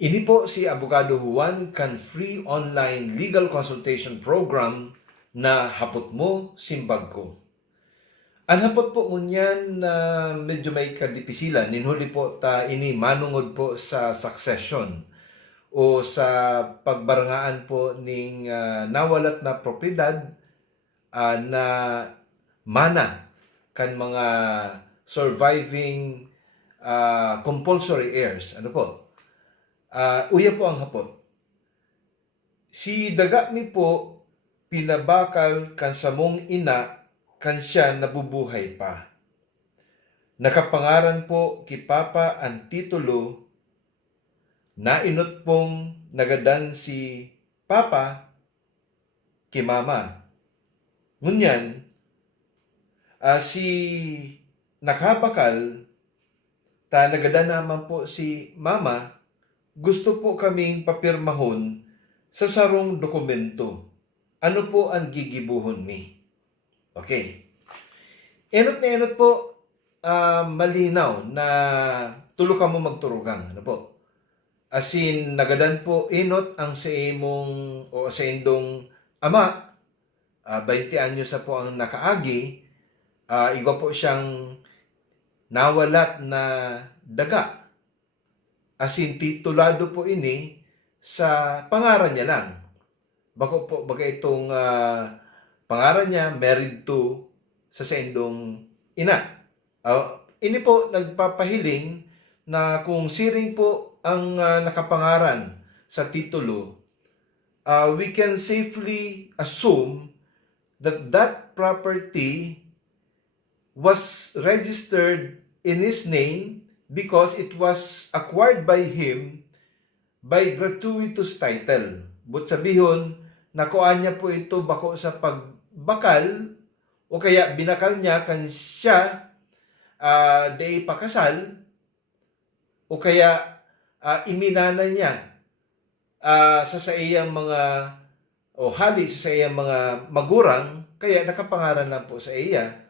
Ini po si Abogado Juan kan free online legal consultation program na hapot mo, simbag ko. Ang hapot po ngunyan na medyo may kadipisilan, ninhuli po ta ini manungod po sa succession o sa pagbarangaan po ning nawalat na propiedad na mana kan mga surviving compulsory heirs. Ano po? Uya po ang hapot. Si daga mi po pinabakal kan samong ina kan siya nabubuhay pa. Nakapangaran po ki Papa ang titulo na inot pong nagadan si Papa ki Mama. Ngunyan, si nakabakal ta nagadan naman po si Mama, gusto po kaming papirmahon sa sarong dokumento. Ano po ang gigibuhon mi? Okay. Enot na enot po, malinaw na tulo ka mo magturugang. Ano po? As in, nagadan po enot ang sa imong o sa indong ama, 20 anyos na po ang nakaagi, igo po siyang nawalat na daga. As in, titulado po ini sa pangaran niya lang. Bako po, baga itong pangaran niya, married to sa sendong ina. Ini po nagpapahiling na kung siring po ang nakapangaran sa titulo, we can safely assume that that property was registered in his name because it was acquired by him by gratuitous title. But sabihon, nakuha niya po ito bako sa pagbakal o kaya binakal niya kan siya day pakasal o kaya iminana niya sa iyang mga o hali sa iyang mga magurang kaya nakapangaran lang po sa iya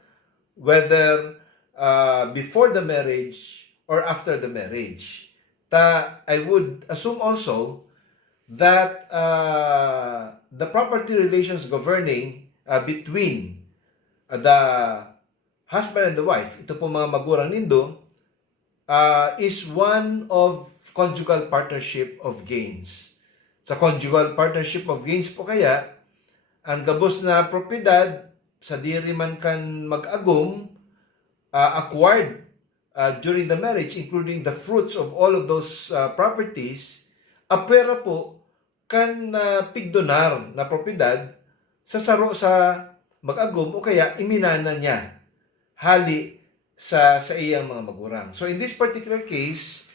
whether before the marriage or after the marriage. I would assume also that the property relations governing between the husband and the wife, ito po mga magurang nindo, is one of conjugal partnership of gains. Sa conjugal partnership of gains po kaya, ang gabos na propiedad sa diri man kan mag-agom, acquired during the marriage, including the fruits of all of those properties, apera po kan pigdonar na propiedad sa saro sa mag-agom o kaya iminana niya hali sa iyang mga magurang. So in this particular case,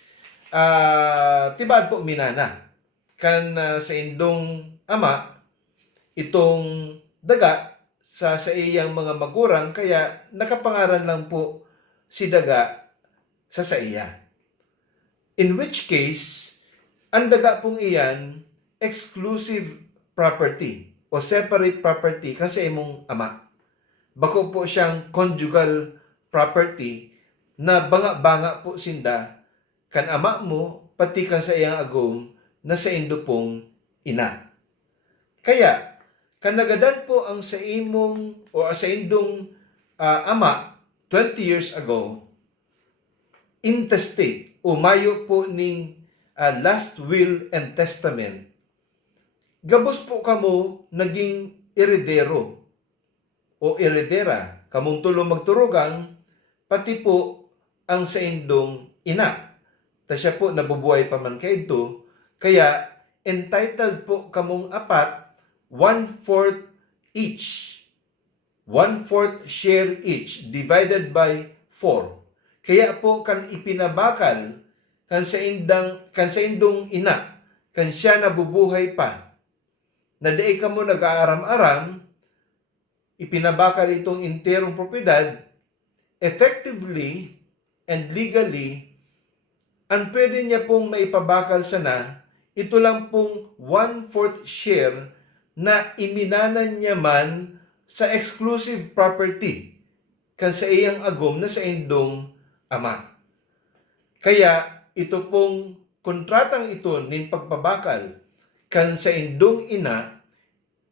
tibad po minana kan sa indong ama itong daga sa iyang mga magurang kaya nakapangaran lang po si daga sa iya. In which case, ang daga pong iyan exclusive property o separate property kasi imong ama. Bako po siyang conjugal property na banga-banga po sinda kan ama mo pati kan sa iyang agom na sa indo pong ina. Kaya, kanagadan po ang sa imong o sa indong ama 20 years ago, intestate o mayo po ning last will and testament, gabos po kamo naging heredero o heredera, kamong tulo magturugang, pati po ang sa indong ina. Ta siya po nabubuhay pa man kay ito, kaya entitled po kamong apat 1/4 each. 1/4 share each divided by 4. Kaya po kan ipinabakal kan sa indong ina, kan siya nabubuhay pa, na daay ka mo nag-aaram-aram, ipinabakal itong interong propiedad, effectively and legally, ang pwede niya pong maipabakal sana, ito lang pong 1/4 share na iminanan niya man sa exclusive property kan sa iyang agom na sa indong ama. Kaya ito pong kontratang ito nin pagpabakal kan sa indong ina,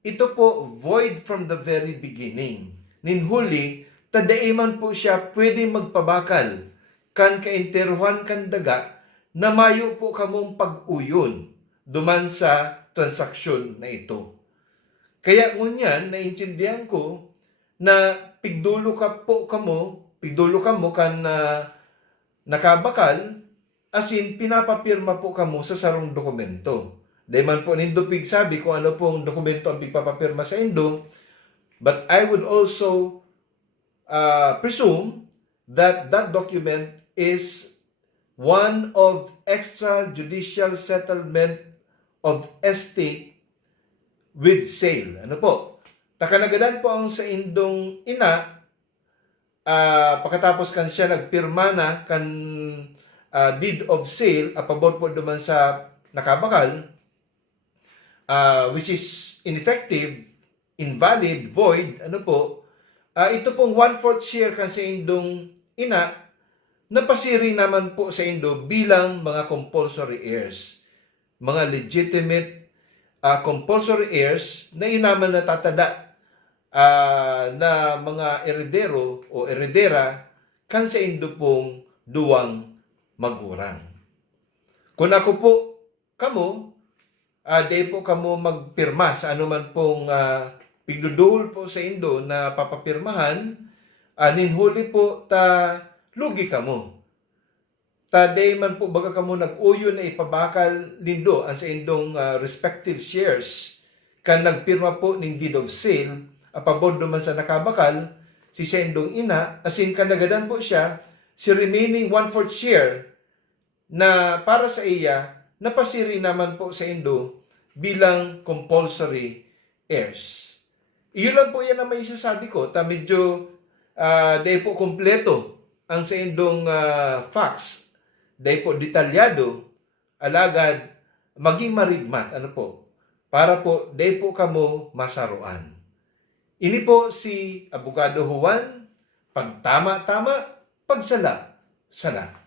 ito po void from the very beginning. Nin huli, tadaiman po siya pwede magpabakal kan kainteruhan kan daga na mayo po kamong pag-uyon duman sa transaksyon na ito. Kaya ngunyan, naintindihan ko na pigdulo kamo kan nakabakal, asin pinapapirma po kamo sa sarong dokumento. Dahil man po nindo sabi kung ano pong dokumento ang pigpapapirma sa indo, but I would also presume that that document is one of extrajudicial settlement of estate with sale. Ano po? Takanagadan po ang sa indong ina, pagkatapos kan siya nagpirma na kan deed of sale, apabor po duman sa nakabakal, which is ineffective, invalid, void, ano po, ito pong 1/4 share kan sa indong ina, napasiri naman po sa indo bilang mga compulsory heirs. Mga legitimate compulsory heirs na inaman natatada na mga eredero o eredera kan sa indo pong duwang magurang. Kung ako po kamo, di po kamo magpirma sa anuman pong pigdudul po sa indo na papapirmahan, ninhuli po lugi kamo. Taday man po baga kamo nag-uyo na ipabakal lindo ang sa indong respective shares kan nagpirma po ning deed of sale apabor duman sa nakabakal si sendong ina, asin kanagadan po siya si remaining 1/4 share na para sa iya napasiri naman po sa indo bilang compulsory heirs. Iyon lang po yan ang may isasabi ko. Medyo dahil po kompleto ang sa indong facts, dahil po detalyado, alagad maging marigmat, ano po, para po dahil po kamo masaruan. Ini po si Abogado Juan, pagtama-tama, pagsala-sala.